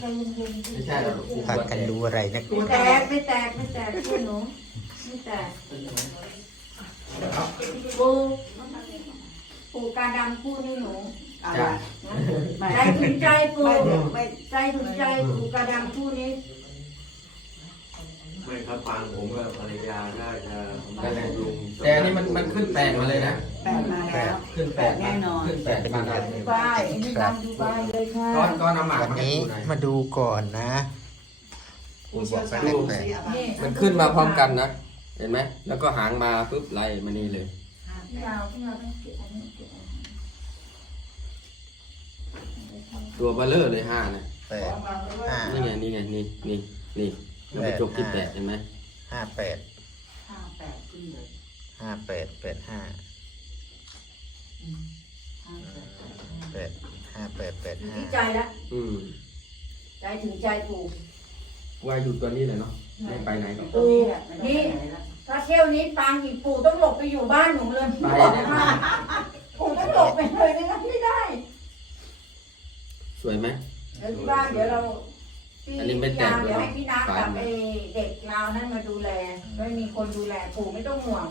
ใจเย็นๆไม่ใช่เราปลูกพากันดูอะไรนะไม่แตกไม่แตกไม่แตกพี่หนูไม่แตกปูปูกาดำพูดให้หนูจ้ะ ใจถึงใจปูไม่เดี๋ยวไม่ ใจถึงใจปูกาดำพูดนี้ ไม่ครับฟังผมกับภรรยาน่าจะได้ในลุงแต่อันนี้มันมันขึ้นแปดมาเลยนะ แปดมาแล้วขึ้นแปดแน่นอน ขึ้นแปดมาแล้วดูใบอันนี้ดำดูใบเลยค่ะก้อนก้อนน้ำหมากวันมาให้นี้ดูหน่อยมาดูก่อนนะ ผู้เชี่ยวชาญดูสิเอาไปนี่มันขึ้นมาพร้อมกันนะ เห็นไหม แล้วก็หางมาปุ๊บไล่มานี่เลยพี่เราพี่เราต้องเก็บอันนี้เก็บอันนี้ตัวเบลเลอร์เลยห้านะแปดห้านี่ไงนี่ไงนี่นี่นี่ แล้วไปจบที่แปดเห็นไหมห้าแปดห้าแปดขึ้นเลยห้าแปดแปดห้าห้าแปดแปดห้าแปดแปดอยู่ห้าที่ใจละอืมใจถึงใจปูว่าอยู่ตัวนี้เลยเนาะไม่ไปไหนหรอกตรงนี้แหละไม่ต้องไปไหนละถ้าเที่ยวนี้ปังอีกปู่ต้องหลบไปอยู่บ้านหนูเลยไปเนี่ยปู่ต้องหลบไปเลยไม่งั้นไม่ได้สวยไหม เดี๋ยวที่บ้านเดี๋ยวเราพี่ อันนี้ไม่แตกนางเลยเดี๋ยวเนอะให้พี่นางฝากับมันไอ้เด็กเรานั่นมาดูแลไม่มีคนดูแลปู่ไม่ต้องห่วง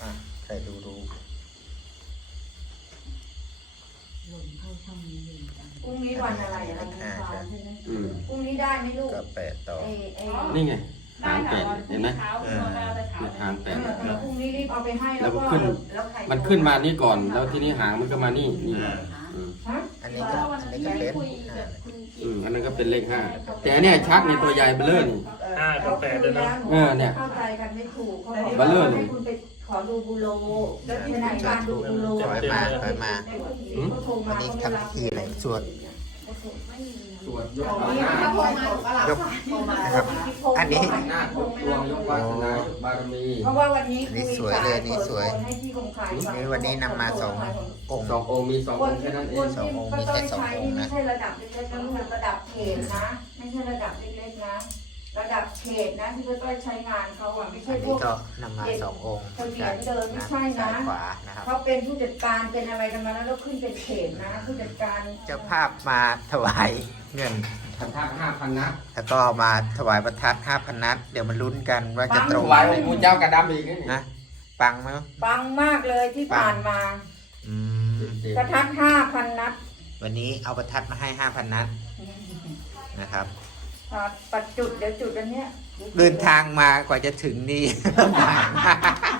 อะใครดูดูลงเข้าช่องนี้เลยจังพรุ่งนี้วันอะไรอะไรวันอังคารใช่ไหมอืม พรุ่งนี้ได้ไหมลูกก็แปดต่อไอ้ไอ้นี่ไงหางแปดเห็นไหมเออเนี่ยหางแปเอด อเออพรุ่งนี้รีบเอาไปให้แล้วแล้วก็ก็ขึ้น แล้วใครมันขึ้นมานี่ก่อน แล้วทีนี้หางมันก็มานี่นี่อืมฮะอันนี้ก็อันนี้ก็เป็นห้า อืมอันนั้นก็เป็นเลขห้าแต่อันเนี้ยชัดในตัวใหญ่เบลเลอร์นี่ ห้ากับแปดเลยนะเออเนี่ยเข้าใจกันไม่ถูกเขาบอกบัลเลอร์ให้คุณไปขอดูบูโรแล้วที่ไหนการดูบูโร ถอยมาถอยมา หืม วันนี้ทำพิธีอะไรสวด สวดยกเอาหน้ายกนะครับ อันนี้ หน้ายกดวงยกวาสนาบารมีเพราะว่าวันนี้นี่สวยเลยนี่สวยให้ที่คงขายฟังนี่วันนี้นำมาสององค์ สององค์มีสองคอนงค์ที่แค่นั้นเอคงนที่ก็ต้องใช้นี่ไม่ใช่ระดับเล็กๆนะลูกระดับเขตนะ ไม่ใช่ระดับเล็กๆนะ ระดับเขตนะที่จะต้องใช้งานเขาอะไม่ใช่อันพนี้วก ก็นำมาสององค์ทะเบียนเดิมไม่ใช่นะ ซ้ายขวานะครับ เขาเป็นผู้จัดการเป็นอะไรกันมาแล้วแล้วขึ้นเป็นเขตนะผู้จัดการ เจ้าภาพมาถวายเงิน พันธะห้าพันนะแล้วก็มาถวายประทัดห้าพันนัด เดี๋ยวมาลุ้นกันว่าจะตรถงวายองค์ปู่เจ้ากระดำอีกนี่นะ ปังไหมปังมากเลยที่ผ่านมาอืมประทัดห้าพันนัดวันนี้เอาประทัดมาให้ห้าพันนัดนะครับ ปัดจุดเดี๋ยวจุดอันเนี้ยเดินทางมากว่าจะถึงนี่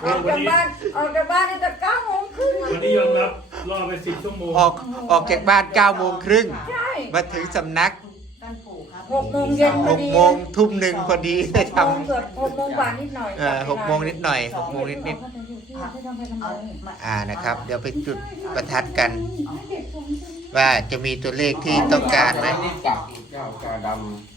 ออกจากบ้านออกจากบ้านนี่แต่เก้าโมงครึ่งวันนี้ยอมรับรอไปสิบชั่วโมงออกออกจากบ้าน9ก้าโมงครึ่งใช่มาถึงสำนักท่านปู่ครับหกโมงเย็นพหอกดีโมงทุ่มหนึ่งพอดีได้หทกโมงเกือบหกโมงกว่านิดหน่อยำเออหกโมงนิดหน่อยหกโมงนิดนิดเอามาๆอ่านะครับ เดี๋ยวไปจุดประทัดกัน ว่าจะมีตัวเลขที่ต้องการไหม นี่กับปู่เจ้ากระดำวันนี้ลูก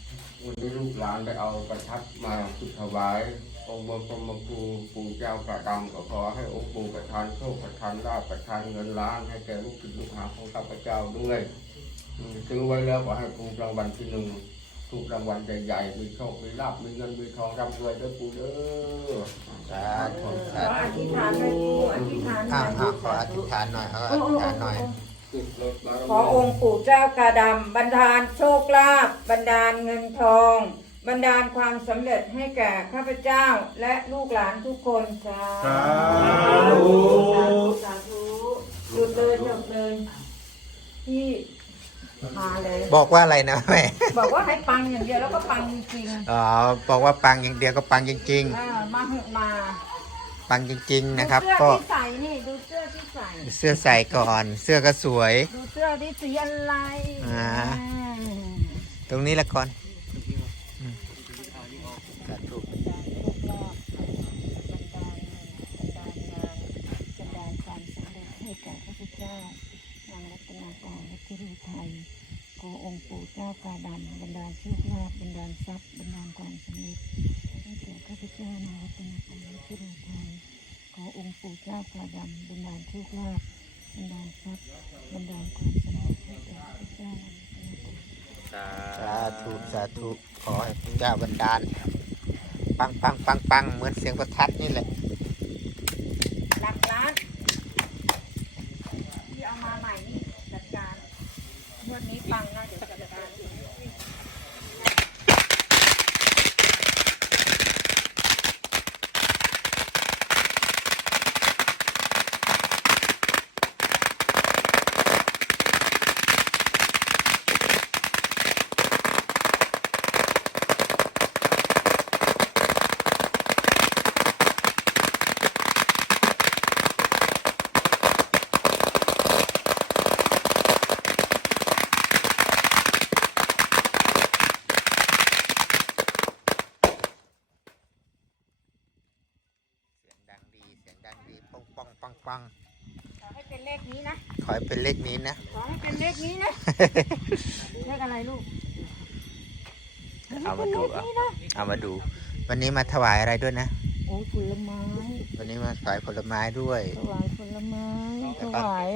หลานไปเอาประทัดมาจุดถวาย องค์บรมครูปู่เจ้ากระดำก็ขอให้องค์ปู่ประทานโชคประทานลาภประทานเงินล้านให้แก่ลูกศิษย์ลูกหาของข้าพเจ้าด้วยอืมซื้อไว้แล้วขอให้ถูกรางวัลที่หนึ่งถูกรางวัลใหญ่ๆมีโชคมีลาภมีเงินมีทองร่ำรวยด้วยปู่เด้อสาธุขสาออธุธิษฐานเลยครูอธิษฐานหน่อ้าอวยอ้าวขออธิษฐานหน่อยเอาอธิษฐานหน่อยติดรถบารมีขอองค์ปู่เจ้ากาดำบันดาลโชคลาภบันดาลเงินทอง บันดาลความสำเร็จให้แก่ข้าพเจ้าและลูกหลานทุกคนสาสาธุธุสาธุหยุดเลยหยุดเลยที่มาเลย บอกว่าอะไรนะแม่ บอกว่าให้ปังอย่างเดียวแล้วก็ปังจริงอ๋อ บอกว่าปังอย่างเดียวก็ปังจริง ๆอ่ามาเหอะมาๆ ปังจริง ๆ นะครับ ดูก็เสื้อที่ใส่นี่ดูเสื้อที่ใส่ เสื้อใส่ก่อน เสื้อก็สวย ดูเสื้อที่สีอะไรอ่าอ่าตรงนี้ละก่อนอืมสาธุ บันดาลความสำเร็จให้แก่ข้าพเจ้านางรัตนาการและ ทิรุไทยขอองค์ปู่เจ้ากาดำบันดาลโชคลาภบันดาลทรัพย์บันดาลความสำเร็จให้แก่ข้าพเจ้านางรัตนาการและทิรุไทยขอองค์ปู่เจ้ากาดำบันดาลโชคลาภบันดาลทรัพย์บันดาลความสำเร็จให้แก่ข้าพเจ้านางรัตนากาสาธุสาธุขอให้พระเจ้าบันดาล ปังปังปังปังเหมือนเสียงประทัดนี่แหละ หลักล้านที่เอามาใหม่นี่จัดการงวด วันนี้ ปังนะเดี๋ยวจะการ เสียงดังดี เสียงดังดี ปังปังปังปังขอให้เป็นเลขนี้นะ ขอให้เป็นเลขนี้นะ ขอให้เป็นเลขนี้นะ เลขอะไรลูกเอามาดูเลเอาขนี้นะเอามาดู วันนี้มาถวายอะไรด้วยนะ โอ้ผลไม้ วันนี้มาถวายผลไม้ด้วย ถวายผลไม้ ถวาย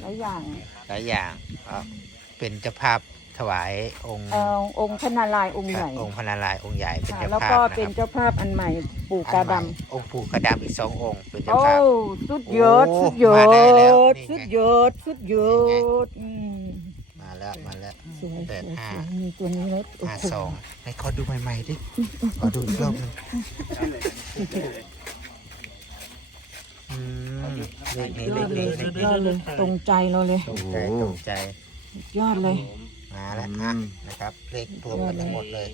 หลายอย่าง หลายอย่างก็เป็นเจ้าภาพ ถวายองค์เอ่อองค์พระนารายณ์องค์ใหญ่องค์พระนารายณ์องค์ใหญ่เป็นค่ะเจ้าแล้วภาพก็นะเป็นครับเจ้าภาพอันใหม่ปู่กาดอันใหม่องค์ปู่กระดำอีกสององค์เป็นำเจ้าโอ้ภาพ สุดยอดโอ้สุดยอมาได้แล้วดนี่ไงสุดยอดสุดยอดอืมมาแล้วมาแล้วสวยแปสวยดห้าสวยมีตัวนี้แล้วโอ้ห้าโหสองให้ขอดูใหม่ๆดิขอดูอีกรอบหนึงอืมเลขนี้ยเลอขดเลนี้ยเลสุขดนี้ยอดเลยตรงใจเราเลยตรงใจตรงใจ ยอดเลย มาแล้วอะนะครับเลขรวมกันทั้งหมดเลย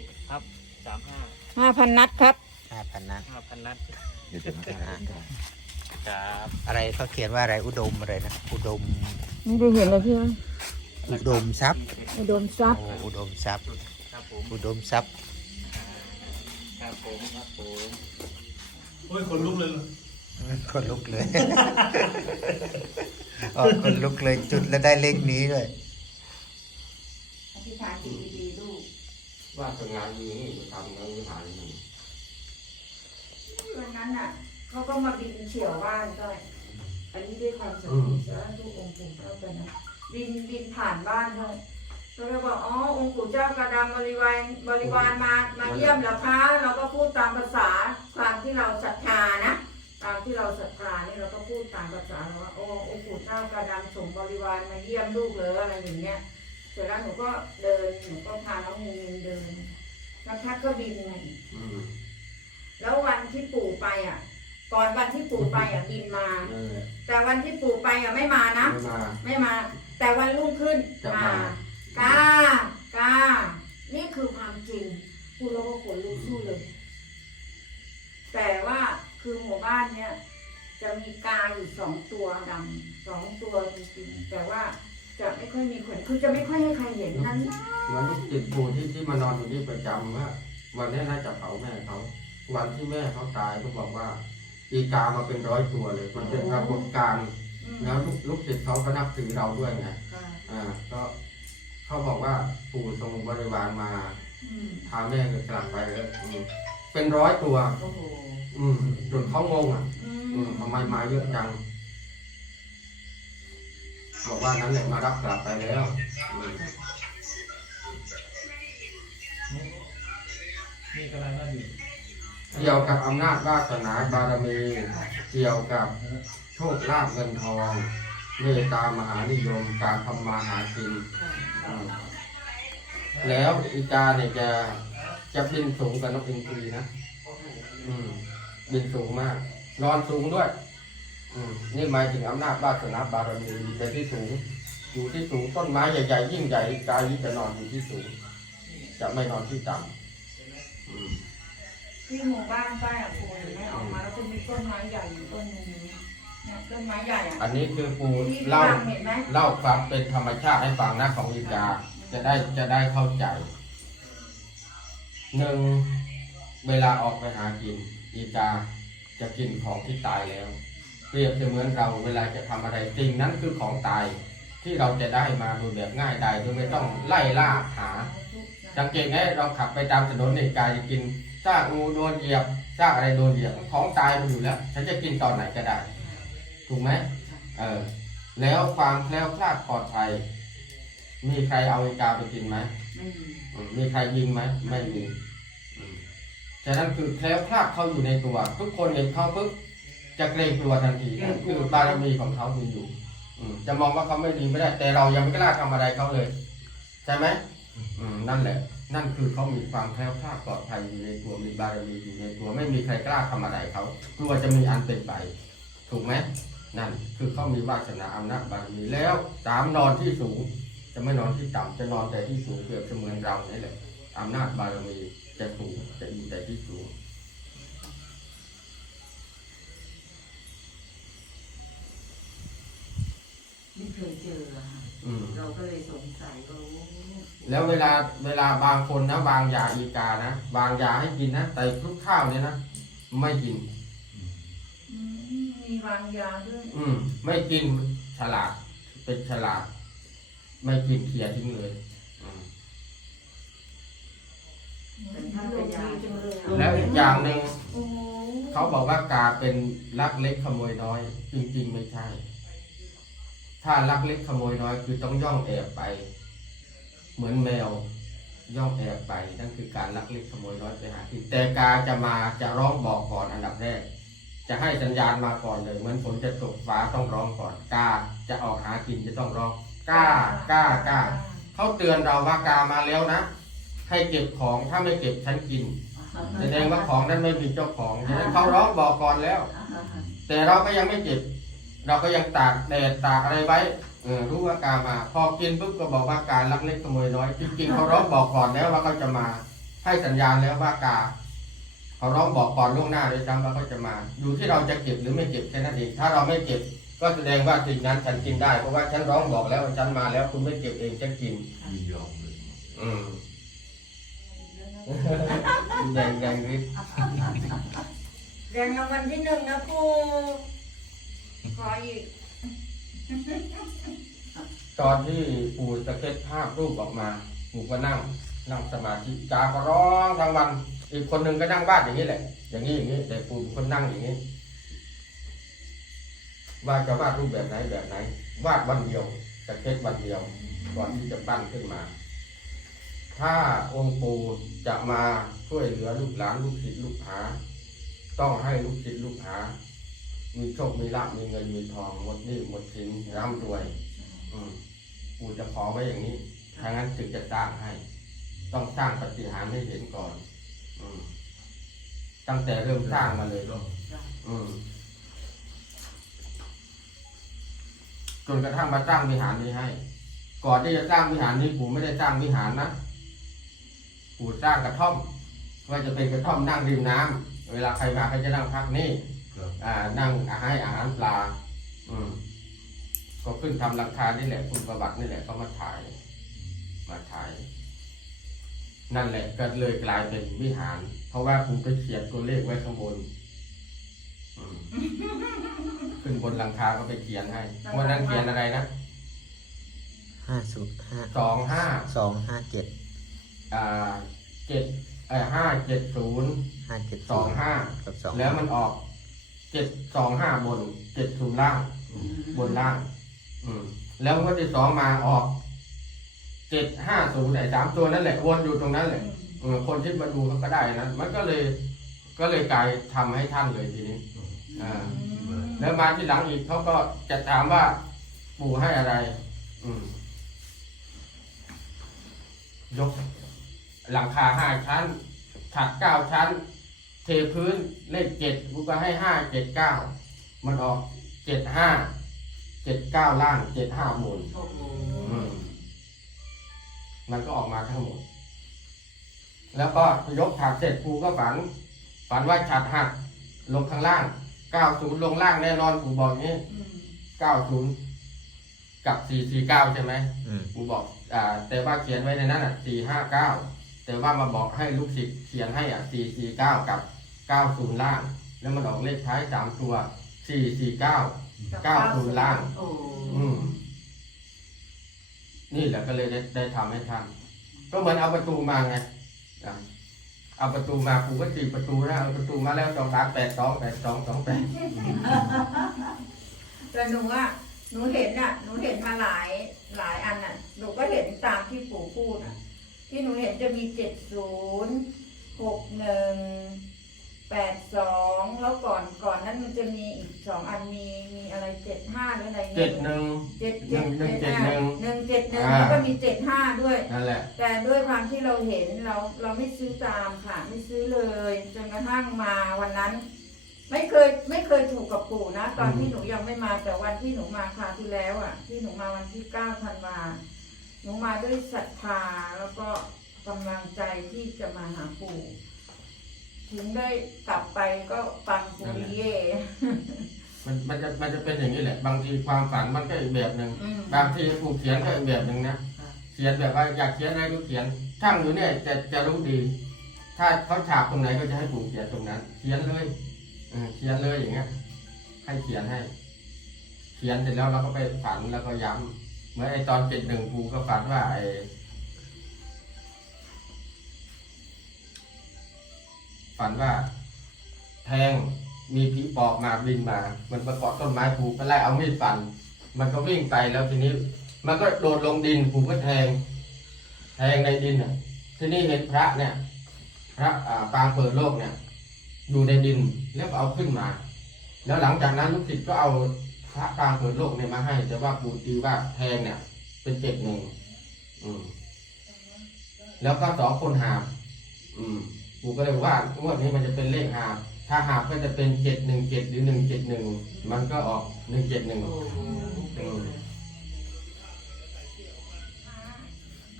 สามห้าห้าพันนัดครับ ห้าพันนัดห้าพันนัดอะครับอะไรเขาเขียนว่าอะไรอุดมอะไรนะอุดมไม่ได้เห็นเลยพี่ไหมอุดมทรัพย์อุดมทรัพย์โอ้อุดมทรัพย์ครับผมอุดมทรัพย์ครับผมครับผมโอ้ยคนลุกเลยคนลุกเลยอ๋อคนลุกเลยจุดแล้วได้เลขนี้ด้วยอ ธิษฐานจิตดีๆลูก ว่าทำงานนี้ทำงานวิหารนี้วันนั้นน่ะเขาก็มาบินเฉียวบ้านก็อันนี้ด้วยความสันติสาธุองค์ปู่เจ้ากันนะบินบินผ่านบ้านเขาก็เลยบอกอ๋อองค์ปู่เจ้ากระดำบริวารบริวารมามาเยี่ยมเหรอคะเราก็พูดตามภาษาความที่เราศรัทธานะตามที่เราศรัทธานี่เราก็พูดตามภาษาเราว่าโอ้องค์ปู่เจ้ากระดำส่งบริวารมาเยี่ยมลูกเลยอะไรอย่างเงี้ยเส ร็จแล้วหนูก็เดินหนูก็พาน้องมูนเดินสักพักก็บินไงอืมแล้ววันที่ปู่ไปอะ ก่อนวันที่ปู่ไปอะบินมา เออแต่วันที่ปู่ไปอะไม่มานะ ไม่มา ไม่มา แต่วันรุ่งขึ้นจะมามา กล้ากล้า นี่คือความจริงพูดแล้วก็ขนลุกสู้เลย แต่ว่าคือหมู่บ้านเนี่ย จะมีกาอยู่สองตัวดำสองตัวจริงๆแต่ว่า จะไม่ค่อยมีคนคือจะไม่ค่อยให้ใครเห็นนั้นนะวันลูกจิตปู่ที่ที่มานอนอยู่นี่ประจำว่าวันนี้น่าจะเผาแม่เขาวันที่แม่เขาตายเขาบอกว่าอีกามาเป็นร้อยตัวเลยมันเป็นปรากฏการณ์อืมแล้วลูกลูกจิตเขาก็นับถือเราด้วยไงค่ะอ่า ก็เขาบอกว่าปู่ทรงบริวารมาอืมพาแม่กลับไปแล้วอืมเป็นร้อยตัวโอ้โหอืมจนเขางงอะอือืมมทำไมมาเยอะจัง บอกว่านั้นแหละมารับกลับไปแล้วอืมนี่กำลังนั่งอยู่เกี่ยวกับอำนาจวาสนาบารมี เกี่ยวกับโชคลาภเงินทองเมตตามหานิยมการทำมาหากินอืมแล้วอีกาเนี่ยจะจะบินสูงกว่านกอินทรีนะ อืม บินสูงมาก นอนสูงด้วยอืม นี่หมายถึงอำนาจวาสนาบารมีอยู่ที่สูง อยู่ที่สูงต้นไม้ใหญ่ๆยิ่งใหญ่กายนี้จะนอนอยู่ที่สูง จะไม่นอนที่ต่ำอืมที่หมู่บ้านป้าอะคุณไม่ออกมาแล้วจะมีต้นไม้ใหญ่อยู่ต้นหนึงเนี่ยต้นไม้ใหญ่อะอันนี้คือปูที่เล่าฟังเห็นไหมเล่าความเป็นธรรมชาติให้ฟังนะของอีกาจะได้จะได้เข้าใจหนึ่งเวลาออกไปหากินอีกาจะกินของที่ตายแล้ว เปรียบเสมือนเราเวลาจะทำอะไรสิ่งนั้นคือของตายที่เราจะได้มาโดยแบบง่ายได้โดยไม่ต้องไล่ล่าหา สังเกตไหมเราขับไปตามถนนเนี่ยกายจะกินซากงูโดนเหยียบซากอะไรโดนเหยียบของตายมันอยู่แล้ว ฉันจะกินตอนไหนก็ได้ ถูกไหมเออแล้วความแคล้วคลาดปลอดภัย มีใครเอาอีกาไปกินไหมไม่มีอืมมีใครยิงไหมไม่มีอืมฉะนั้นคือแคล้วคลาดเขาอยู่ในตัว ทุกคนเห็นเขาปุ๊บ จะเกรงกลัวทันทีนั่นคือบารมีของเขามีอยู่อืมจะมองว่าเขาไม่ดีไม่ได้ แต่เรายังไม่กล้าทำอะไรเขาเลย ใช่ไหมอืมนั่นแหละ นั่นคือเขามีความแคล้วคลาดปลอดภัยอยู่ในตัวมีบารมีอยู่ในตัวไม่มีใครกล้าทำอะไรเขากลัวจะมีอันเป็นไป ถูกไหมนั่นคือเขามีวาสนาอำนาจบารมีแล้วสามนอนที่สูง จะไม่นอนที่ต่ำจะนอนแต่ที่สูงเปรียบเสมือนเรานี่แหละอำนาจบารมีจะสูงจะอยู่แต่ที่สูง ไม่เคยเจออะค่ะอืม เราก็เลยสงสัยว่าโอ้แล้วเวลาเวลาบางคนนะวางยาอีกานะวางยาให้กินนะแต่คลุกข้าวเนี่ยนะไม่กิน อืมมีวางยาด้วยอืม ไม่กินฉลาดเป็นฉลาดไม่กินเขียทิ้งเลยอืมเป็นท่าพยาจังเลยแล้วอีกอย่างหนึ่งโอ้โหเขาบอกว่ากาเป็นลักเล็กขโมยน้อย จริง ๆ ไม่ใช่ ถ้าลักเล็กขโมยน้อยคือต้องย่องแอบไป เหมือนแมวย่องแอบไปนั่นคือการลักเล็กขโมยน้อยไปหากินแต่กาจะมาจะร้องบอกก่อนอันดับแรก จะให้สัญญาณมาก่อนเลยเหมือนฝนจะตกฟ้าต้องร้องก่อนกาจะออกหากินจะต้องร้องกากากาเขาเตือนเราว่ากามาแล้วนะ ให้เก็บของถ้าไม่เก็บฉันกินแสดงว่าของนั้นไม่มีเจ้าของฉะนั้นเขาร้องบอกก่อนแล้ว แต่เราก็ยังไม่เก็บ เราก็ยังตากแดดตากอะไรไว้เออรู้ว่ากามา พอกินปุ๊บก็บอกว่าการลักเล็กขโมยน้อย จริงๆเขาร้องบอกก่อนแล้วว่าเขาจะมา ให้สัญญาณแล้วว่ากาเขาร้องบอกก่อนล่วงหน้าเลยจำว่าเขาจะมา อยู่ที่เราจะเก็บหรือไม่เก็บแค่นั้นเองถ้าเราไม่เก็บ ก็แสดงว่าสิ่งนั้นฉันกินได้เพราะว่าฉันร้องบอกแล้วว่าฉันมาแล้วคุณไม่เก็บเองฉันกินยินยอมเลยอืมแดงแดงริบ แรงรางวัลที่หนึ่งนะครู ขออีกตอนที่ปู่สเก็ตภาพรูปออกมาปู่ก็นั่งนั่งสมาธิจาก็ร้องทั้งวัน อีกคนหนึ่งก็นั่งวาดอย่างนี้แหละ อย่างนี้อย่างนี้แต่ปู่เป็นคนนั่งอย่างนี้ว่าจะวาดรูปแบบไหนแบบไหน วาดวันเดียวสเก็ตวันเดียวก่อนที่จะปั้นขึ้นมา ถ้าองค์ปู่จะมาช่วยเหลือลูกหลานลูกศิษย์ลูกหา ต้องให้ลูกศิษย์ลูกหา มีโชค มีลาภมีเงิน มีทองหมดหนี้หมดสินร่ำรวย อืมปู่จะขอไว้อย่างนี้ถ้างั้นถึงจะสร้างให้ ต้องสร้างปฏิหารย์ให้เห็นก่อน อืมตั้งแต่เริ่มสร้างมาเลยอืมจนกระทั่งมาสร้างวิหารนี้ให้ ก่อนที่จะสร้างวิหารนี้ปู่ไม่ได้สร้างวิหารนะปู่สร้างกระท่อมว่าจะเป็นกระท่อมนั่งริมน้ำเวลาใครมาก็จะนั่งพักนี่ครับ อ่านั่งให้อาหารปลา อืมก็ขึ้นทำราคานี่แหละคุณประวัตินี่แหละก็มาถ่าย มาถ่าย นั่นแหละก็เลยกลายเป็นวิหาร เพราะว่าผมไปเขียนตัวเลขไว้ข้างบนอืมขึ้นบนหลังคาก็ไปเขียนให้วันนั้นเขียนอะไรนะห้าศูนย์ห้าสองห้าสองห้าเจ็ดอ่าเจ็ดเอ่อห้าเจ็ดศูนย์ห้าเจ็ดสองห้ากับสองแล้วมันออก เจ็ดสองห้าบนเจ็ดศูนย์ล่าง บนล่าง อืม แล้วงวดที่สองมาออกเจ็ดห้าศูนย์ไอ้สามตัวนั่นแหละวนอยู่ตรงนั้นแหละเออคนที่มาดูเขาก็ได้นะมันก็เลยก็เลยกลายทำให้ท่านเลยทีนี้อ่าแล้วมาที่หลังอีกเขาก็จะถามว่าปู่ให้อะไร อืม ยก หลังคาห้าชั้น ถัดเก้าชั้นเทพื้นเลขเจ็ดกูก็ให้ห้าเจ็ดเก้ามันออกเจ็ดห้าเจ็ดเก้าล่างเจ็ดห้าบนโอ้โหอืมมันก็ออกมาทั้งหมด แล้วก็ยกถาดเสร็จกูก็ฝัน ฝันว่าฉัดหักลงข้างล่าง90ลงล่างแน่นอนกูบอกอย่างนี้90กับ449ใช่ไหมอืมกูบอก อ่า แต่ว่าเขียนไว้ในนั้นอะ459แต่ว่ามาบอกให้ลูกศิษย์เขียนให้อะ449กับ 90 ล่าง แล้วมันออกเลขท้าย3ตัว 449 90 ล่าง โอ้อืม นี่แหละก็เลยได้ได้ทำให้ท่าน ก็เหมือนเอาประตูมาไงอะเอาประตูมากูก็ตีประตูนะเอาประตูมาแล้วสองสามแปดสองแปดสองสองแปดแต่หนูว่าหนูเห็นน่ะหนูเห็นมาหลายหลายอันน่ะหนูก็เห็นตามที่ปู่พูดน่ะ ที่หนูเห็นจะมีเจ็ดศูนย์หกหนึ่ง แปดสองแล้วก่อนก่อนนั้นมันจะมีอีกสองอันมีมีอะไรเจ็ดห้าหรืออะไรเจ็เงี้ดยหนึ่ง เจ็ดหนึ่เจ็ดงหนึ่งเจ็ดเจ็ดหนึ่งหนึ่งเจ็ดหนึ่งอ่า แล้วก็มีเจ็ดห้าด้วย นั่นแหละ แต่ด้วยความที่เราเห็นเราเราไม่ซื้อตามค่ะ ไม่ซื้อเลยจนกระทั่งมาวันนั้น ไม่เคยไม่เคยถูกกับปู่นะ ตอนที่หนูยังไม่มาแต่วันที่หนูมาคราวที่แล้วอะ ที่หนูมาวันที่เก้าธันวาหนูมาด้วยศรัทธาแล้วก็กำลังใจที่จะมาหาปู่ ถึงได้กลับไปก็ปังปุริเย่ มันมันจะมันจะเป็นอย่างนี้แหละ บางทีความฝันมันก็อีกแบบหนึ่ง อืม บางทีผูกเขียนก็อีกแบบหนึ่งนะค่ะเขียนแบบว่าอยากเขียนอะไรก็เขียนช่างอยู่เนี่ยจะจะรู้ดี ถ้าเขาฉาบตรงไหนก็จะให้ผูกเขียนตรงนั้น เขียนเลยเออเขียนเลยอย่างเงี้ย ให้เขียนให้ เขียนเสร็จแล้วเราก็ไปฝันแล้วก็ย้ำเหมื่อนไอตอนเจ็ดหนึ่งผูก็ฝันว่าไอ ฝันว่า แทงมีผีปอบมาบินมา มันประกอบต้นไม้ผูก็ไล่เอามีดฟัน มันก็วิ่งไปแล้วทีนี้ มันก็โดดลงดินผูก็แทง แทงในดินน่ะทีนี้เห็นพระเนี่ย พระปางเปิดโลกเนี่ย อยู่ในดินแล้วเอาขึ้นมา แล้วหลังจากนั้นลูกศิษย์ก็เอาพระปางเปิดโลกเนี่ยมาให้ แต่ว่าปู่ตีว่าแทงเนี่ย เป็นเจ็ดหนึ่งแล้วก็สองคนหาบอืม ปู่ก็เลยบอกว่างวดนี้มันจะเป็นเลขหาบถ้าหาบก็จะเป็นเจ็ดหนึ่งเจ็ดหรือหนึ่งเจ็ดหนึ่งมันก็ออกหนึ่งเจ็ดหนึ่งโอ้โห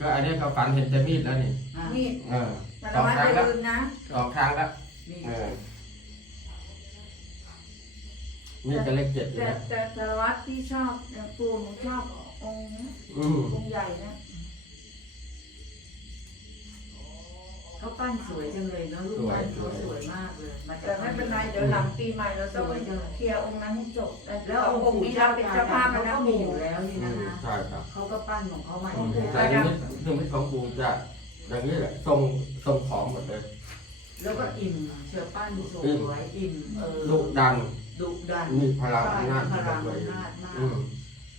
ก็อันนี้เขาฝันเห็นแต่มีดแล้วนี่อะนี่เออแต่สองว่าครั้งจะแล้วลืมนะสองครั้งแล้วนี่เออมีดกับเลขเจ็ดอยู่แต่นะแต่แต่วัดที่ชอบเนี่ยปู่หนูชอบองค์นี้อืมองค์ใหญ่นะ เขาปั้นสวยจังเลยเนาะรูปปั้นเขาสวยมากเลยมาจากแต่ไม่เป็นไรเดี๋ยวหลังปีใหม่เราต้องเคลียร์องค์นั้นให้จบแล้วเอาององค์ค์นี้นี้เราเราเป็เป็นนเจ้าเจ้าภาภาพพแล้วเขานะก็มีปู่อยู่แล้วนี่อืนะมคะใช่ครับเขาก็ปั้นของเขาใหม่อืมแล้วแต่อันนี้เครื่องมิตของปูจะอย่างนี้แหละทรงทรงของหมดเลยแล้วก็อิ่มเชื่อปั้นสวยอิ่มเออลูกดังดุดันมีพลังอำนาจพลังเลยอำนาจมากอืม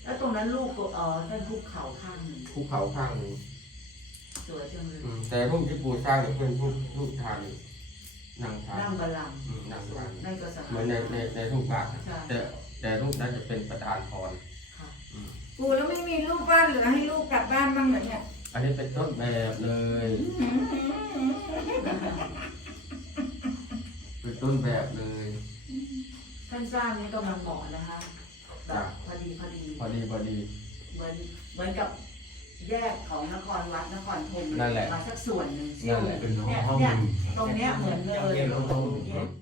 แล้วตรงนั้นลูกก็เออท่านคุกเข่าข้างหนึ่งภูเขาข้างหนึง สวยจังเลยอืมแต่รูปที่ปูสร้างเนี่ยเป็นรูปรูปทานนั่งทานนั่งบัลลังก์อืมนั่งทานนั่นก็สเหมือนในในในรูปบาทนะใช่แต่แต่รูปนั้นจะเป็นประธานพรค่ะอืมปู่แล้วไม่มีลูกบ้านเหลือให้ลูกกลับบ้านบ้างเหรอเนี่ยอันนี้เป็นต้นแบบเลย เป็นต้นแบบเลย ท่านสร้างนี้กำลังเหมาะนะคะแบบพอดีพอดีพอดีพอดีเหมือนเหมือนกับ แยกของนครวัดนครธมนั่นแหละ มาสักส่วนหนึ่งนั่นแหละเนี่ยเนี่ยตรงเนี้ยเหมือนเลย